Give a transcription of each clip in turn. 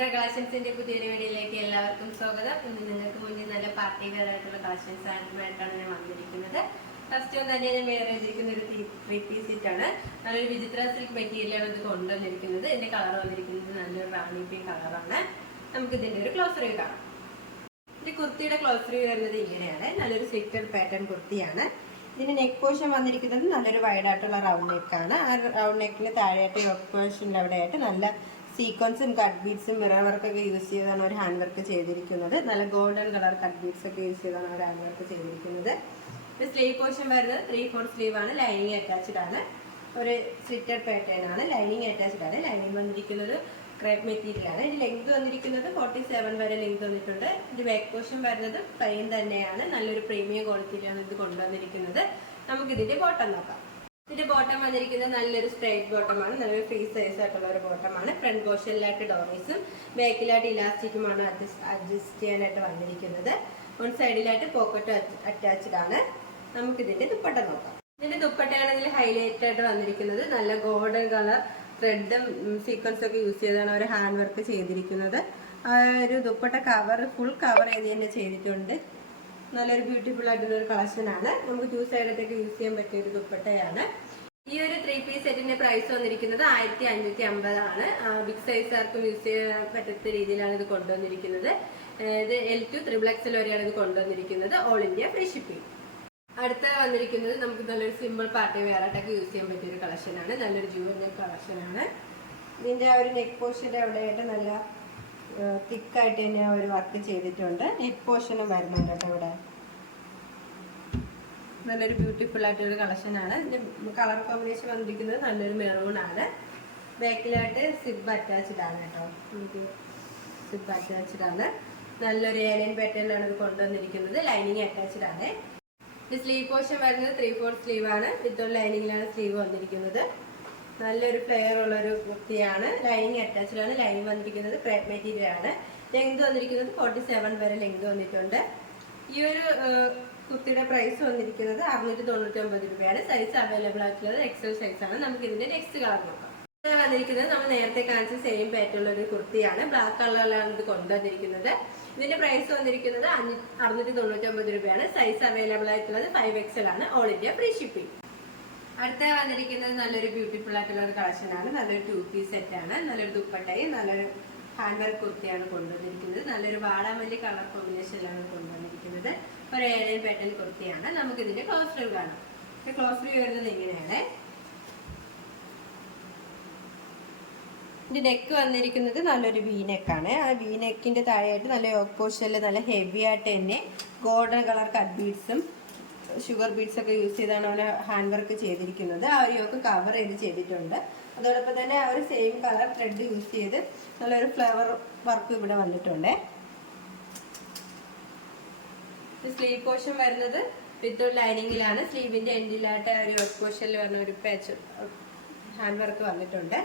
സുമിത്ര കളക്ഷൻസിന്റെ പുതിയൊരു വീഡിയോയിലേക്ക് എല്ലാവർക്കും സ്വാഗതം. ഇന്ന് നിങ്ങൾക്ക് മുന്നിൽ നല്ല പാർട്ടി വെയർ ആയിട്ടുള്ള കളക്ഷൻസ് ആയിട്ടാണ് ഞാൻ വന്നിരിക്കുന്നത്. ഫസ്റ്റ് തന്നെ ഞാൻ വെയർ ചെയ്തിരിക്കുന്ന ഒരു 3-piece സെറ്റ് ആണ്. നല്ലൊരു വിചിത്ര സിൽക്ക് മെറ്റീരിയലാണ് ഇത് കൊണ്ടുവന്നിരിക്കുന്നത്. ഇതിന്റെ കളർ വന്നിരിക്കുന്നത് നല്ലൊരു റാണി പിങ്ക് കളറാണ്. നമുക്ക് ഇതിന്റെ ഒരു ക്ലോസ് റിവ്യൂ കാണാം. ഇതിന്റെ കുർത്തിയുടെ ക്ലോസ് റിവ്യൂ വരുന്നത് ഇങ്ങനെയാണ്. നല്ലൊരു സ്ലിറ്റഡ് പാറ്റേൺ കുർത്തിയാണ്. ഇതിന്റെ നെക്ക് പോർഷൻ വന്നിരിക്കുന്നത് നല്ലൊരു വൈഡ് ആയിട്ടുള്ള റൗണ്ട് നെക്കാണ്. ആ റൗണ്ട് നെക്കിന് താഴെയായിട്ട് യോക്ക് പോർഷനിൽ അവിടെയായിട്ട് നല്ല സീക്വൻസും കട്ട് ബീഡ്സും മിറർ വർക്കൊക്കെ യൂസ് ചെയ്താണ് ഒരു ഹാൻഡ് വർക്ക് ചെയ്തിരിക്കുന്നത്. നല്ല ഗോൾഡൻ കളർ കട്ട് ബീഡ്സ് ഒക്കെ യൂസ് ചെയ്താണ് ഒരു ഹാൻഡ് വർക്ക് ചെയ്തിരിക്കുന്നത്. സ്ലീവ് പോർഷൻ വരുന്നത് 3/4 സ്ലീവ് ആണ്. ലൈനിങ് അറ്റാച്ച്ഡ് ആണ്. ഒരു സ്ലിറ്റഡ് പാറ്റേൺ ആണ്. ലൈനിങ് അറ്റാച്ച്ഡ് ആണ്. ലൈനിങ് വന്നിരിക്കുന്നത് ക്രേപ്പ് മെറ്റീരിയൽ ആണ്. ഇതിന്റെ ലെങ്ത് വന്നിരിക്കുന്നത് 47 വരെ ലെങ്ത് വന്നിട്ടുണ്ട്. ഇത് ബാക്ക് പോർഷൻ വരുന്നത് പ്ലെയിൻ തന്നെയാണ്. നല്ലൊരു പ്രീമിയം ക്വാളിറ്റിയിലാണ് ഇത് കൊണ്ടുവന്നിരിക്കുന്നത്. നമുക്ക് ഇതിന്റെ ബോട്ടം നോക്കാം. ഇതിന്റെ ബോട്ടം വന്നിരിക്കുന്നത് നല്ലൊരു സ്ട്രൈറ്റ് ബോട്ടമാണ്. നല്ലൊരു ഫ്രീ സൈസ് ആയിട്ടുള്ള ഒരു ബോട്ടമാണ്. ഫ്രണ്ട് പോർഷനിലായിട്ട് ഡോറീസും ബാക്കിലായിട്ട് ഇലാസ്റ്റിക്കുമാണ് അഡ്ജസ്റ്റ് ചെയ്യാനായിട്ട് വന്നിരിക്കുന്നത്. വൺ സൈഡിലായിട്ട് പോക്കറ്റ് അറ്റാച്ച്ഡ് ആണ്. നമുക്ക് ഇതിന്റെ ദുപ്പട്ട നോക്കാം. ഇതിന്റെ ദുപ്പട്ടയാണ് ഇതിൽ ഹൈലൈറ്റ് ആയിട്ട് വന്നിരിക്കുന്നത്. നല്ല ഗോൾഡൻ കളർ ത്രെഡും സീക്വൻസ് ഒക്കെ യൂസ് ചെയ്താണ് ഒരു ഹാൻഡ് വർക്ക് ചെയ്തിരിക്കുന്നത്. ആ ഒരു ദുപ്പട്ട ഫുൾ കവർ ചെയ്ത് തന്നെ ചെയ്തിട്ടുണ്ട്. നല്ലൊരു ബ്യൂട്ടിഫുൾ ആയിട്ടുള്ള ഒരു കളക്ഷൻ ആണ്. നമുക്ക് 2 സൈഡൊക്കെ യൂസ് ചെയ്യാൻ പറ്റിയ ഒരു ദുപ്പട്ടയാണ്. ഈ ഒരു 3-piece സെറ്റിന്റെ പ്രൈസ് വന്നിരിക്കുന്നത് 1550 ആണ്. ബിഗ് സൈസ് ആർക്കും യൂസ് ചെയ്യാൻ പറ്റാത്ത രീതിയിലാണ് ഇത് കൊണ്ടുവന്നിരിക്കുന്നത്. ഇത് L to XXL വരെയാണ് ഇത് കൊണ്ടുവന്നിരിക്കുന്നത്. All India free shipping. അടുത്ത വന്നിരിക്കുന്നത് നമുക്ക് നല്ലൊരു സിമ്പിൾ പാർട്ടി വെയർ ആയിട്ടൊക്കെ യൂസ് ചെയ്യാൻ പറ്റിയ ഒരു കളക്ഷനാണ്. നല്ലൊരു ജുവൽ കളക്ഷനാണ്. ഇതിന്റെ ആ ഒരു നെക്ക് പോർഷന്റെ അവിടെയായിട്ട് നല്ല തിക്കായിട്ട് തന്നെ ഒരു വർക്ക് ചെയ്തിട്ടുണ്ട്. നെക്ക് പോർഷനും വരുന്നുണ്ട് കേട്ടോ. ഇവിടെ നല്ലൊരു ബ്യൂട്ടിഫുൾ ആയിട്ടൊരു കളക്ഷനാണ്. ഇതിന്റെ കളർ കോമ്പിനേഷൻ വന്നിരിക്കുന്നത് നല്ലൊരു മെറൂൺ ആണ്. ബാക്കിലായിട്ട് സിബ് അറ്റാച്ച്ഡ് ആണ് കേട്ടോ. സിബ് അറ്റാച്ച്ഡ് ആണ്. നല്ലൊരു ഏലിയൻ പാറ്റേണിലാണ് ഇത് കൊണ്ടുവന്നിരിക്കുന്നത്. ലൈനിങ് അറ്റാച്ച്ഡ് ആണ്. ഇത് സ്ലീവ് പോർഷൻ വരുന്നത് 3/4 സ്ലീവ് ആണ്. വിത്തൗട്ട് ലൈനിങ്ങിലാണ് സ്ലീവ് വന്നിരിക്കുന്നത്. നല്ലൊരു ഫ്ലെയർ ഉള്ളൊരു കുർത്തിയാണ്. ലൈനിങ് അറ്റാച്ച്ഡ് ആണ്. ലൈനിങ് വന്നിരിക്കുന്നത് ക്രേപ്പ് മെറ്റീരിയൽ ആണ്. ലെങ്ത് വന്നിരിക്കുന്നത് 47 വരെ ലെങ്ത് വന്നിട്ടുണ്ട്. ഈ ഒരു കുർത്തിയുടെ പ്രൈസ് വന്നിരിക്കുന്നത് 699 രൂപയാണ്. സൈസ് അവൈലബിൾ ആയിട്ടുള്ളത് XL സൈസ് ആണ്. നമുക്ക് ഇതിന്റെ നെക്സ്റ്റ് കളർ നോക്കാം. വന്നിരിക്കുന്നത് നമ്മൾ നേരത്തെ കാണിച്ച സെയിം പാറ്റേൺ ഉള്ള ഒരു കുർത്തിയാണ്. ബ്ലാക്ക് കളറിലാണ് ഇത് കൊണ്ടുവന്നിരിക്കുന്നത്. ഇതിന്റെ പ്രൈസ് വന്നിരിക്കുന്നത് 699 രൂപയാണ്. സൈസ് അവൈലബിൾ ആയിട്ടുള്ളത് 5XL ആണ്. All India free shipping. അടുത്ത വന്നിരിക്കുന്നത് നല്ലൊരു ബ്യൂട്ടിഫുൾ ആയിട്ടുള്ള ഒരു കളക്ഷൻ ആണ്. നല്ലൊരു 2-piece സെറ്റ് ആണ്. നല്ലൊരു ദുപ്പട്ടയും നല്ലൊരു ഹാൻഡ് വർക്ക് കുർത്തിയാണ് കൊണ്ടുവന്നിരിക്കുന്നത്. നല്ലൊരു വാടാമല്ലി കളർ കോമ്പിനേഷനിലാണ് കൊണ്ടുവന്നിരിക്കുന്നത്. ഒരു ഏലിയൻ പാറ്റേൺ കുർത്തിയാണ്. നമുക്ക് ഇതിന്റെ ക്ലോസ് റിവ്യൂ കാണാം. ക്ലോസ് റിവ്യൂ വരുന്നത് ഇങ്ങനെയാണ്. ഇതിന്റെ നെക്ക് വന്നിരിക്കുന്നത് നല്ലൊരു വി നെക്കാണ്. ആ വി നെക്കിന്റെ താഴെയായിട്ട് നല്ല യോക്ക് പോർഷനിൽ നല്ല ഹെവി ആയിട്ട് തന്നെ ഗോൾഡൻ കളർ കട്ട് ബീഡ്സും ഷുഗർ ബീഡ്സ് ഒക്കെ യൂസ് ചെയ്താണ് അവന് ഹാൻഡ് വർക്ക് ചെയ്തിരിക്കുന്നത്. ആ ഒരു യോക്ക് കവർ ചെയ്ത് ചെയ്തിട്ടുണ്ട്. അതോടൊപ്പം തന്നെ ആ ഒരു സെയിം കളർ ത്രെഡ് യൂസ് ചെയ്ത് നല്ലൊരു ഫ്ലവർ വർക്ക് ഇവിടെ വന്നിട്ടുണ്ട്. സ്ലീവ് പോർഷൻ വരുന്നത് വിത്തൗട്ട് ലൈനിങ്ങിലാണ്. സ്ലീവിന്റെ എൻഡിലായിട്ട് ഒരു യോക്ക് പോർഷനിൽ വരുന്ന ഒരു പാച്ച് ഹാൻഡ് വർക്ക് വന്നിട്ടുണ്ട്.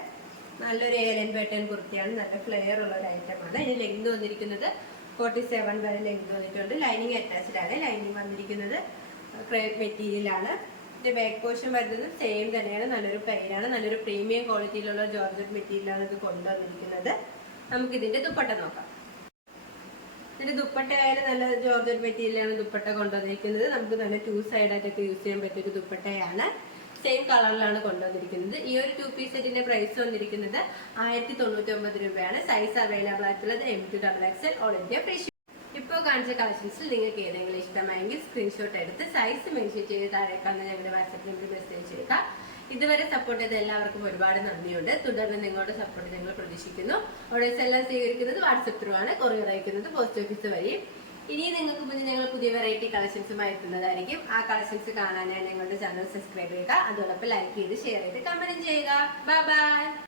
നല്ലൊരു ഏലിയൻ പാറ്റേൺ കുർത്തിയാണ്. നല്ല ഫ്ലെയർ ഉള്ള ഒരു ഐറ്റമാണ്. ഇതിന് ലെങ്ത് വന്നിരിക്കുന്നത് 47 വരെ ലെങ്ത് വന്നിട്ടുണ്ട്. ലൈനിങ് അറ്റാച്ച്ഡ് ആണ്. ലൈനിങ് വന്നിരിക്കുന്നത് ക്രേപ്പ് മെറ്റീരിയൽ ആണ്. ഇതിന്റെ ബാക്ക് പോർഷൻ വരുന്നത് സെയിം തന്നെയാണ്. നല്ലൊരു പ്ലെയിൻ ആണ്. നല്ലൊരു പ്രീമിയം ക്വാളിറ്റിയിലുള്ള ജോർജറ്റ് മെറ്റീരിയലാണ് ഇത് കൊണ്ടുവന്നിരിക്കുന്നത്. നമുക്ക് ഇതിന്റെ ദുപ്പട്ട നോക്കാം. ഇതിന്റെ ദുപ്പട്ട ആയാലും നല്ല ജോർജറ്റ് മെറ്റീരിയലാണ് ദുപ്പട്ട കൊണ്ടുവന്നിരിക്കുന്നത്. നമുക്ക് നല്ല 2 സൈഡായിട്ടൊക്കെ യൂസ് ചെയ്യാൻ പറ്റിയ ഒരു ദുപ്പട്ടയാണ്. സെയിം കളറിലാണ് കൊണ്ടുവന്നിരിക്കുന്നത്. ഈ ഒരു 2-piece സെറ്റിന്റെ പ്രൈസ് വന്നിരിക്കുന്നത് 1099 രൂപയാണ്. സൈസ് അവൈലബിൾ ആയിട്ടുള്ളത് M to XXL all India free shipping. ഇപ്പോൾ കാണിച്ച കളക്ഷൻസിൽ നിങ്ങൾക്ക് ഏതെങ്കിലും ഇഷ്ടമായെങ്കിൽ സ്ക്രീൻഷോട്ട് എടുത്ത് സൈസ് മെൻഷൻ ചെയ്ത് താഴേക്കാണ് ഞങ്ങളുടെ വാട്സാപ്പ് നമ്പറിൽ മെസ്സേജ് ചെയ്യുക. ഇതുവരെ സപ്പോർട്ട് ചെയ്ത എല്ലാവർക്കും ഒരുപാട് നന്ദിയുണ്ട്. തുടർന്ന് നിങ്ങളുടെ സപ്പോർട്ട് ഞങ്ങൾ പ്രതീക്ഷിക്കുന്നു. ഓർഡേഴ്സ് എല്ലാം സ്വീകരിക്കുന്നത് വാട്സപ്പ് ത്രൂ ആണ്. കൊറിയർ അയക്കുന്നത് പോസ്റ്റ് ഓഫീസ് വഴിയും. ഇനി നിങ്ങൾക്ക് മുന്നിൽ ഞങ്ങൾ പുതിയ വെറൈറ്റി കളക്ഷൻസുമായി എത്തുന്നതായിരിക്കും. ആ കളക്ഷൻസ് കാണാനായി ഞങ്ങളുടെ ചാനൽ സബ്സ്ക്രൈബ് ചെയ്യുക. അതോടൊപ്പം ലൈക്ക് ചെയ്ത് ഷെയർ ചെയ്ത് കമന്റ് ചെയ്യുക. Bye bye.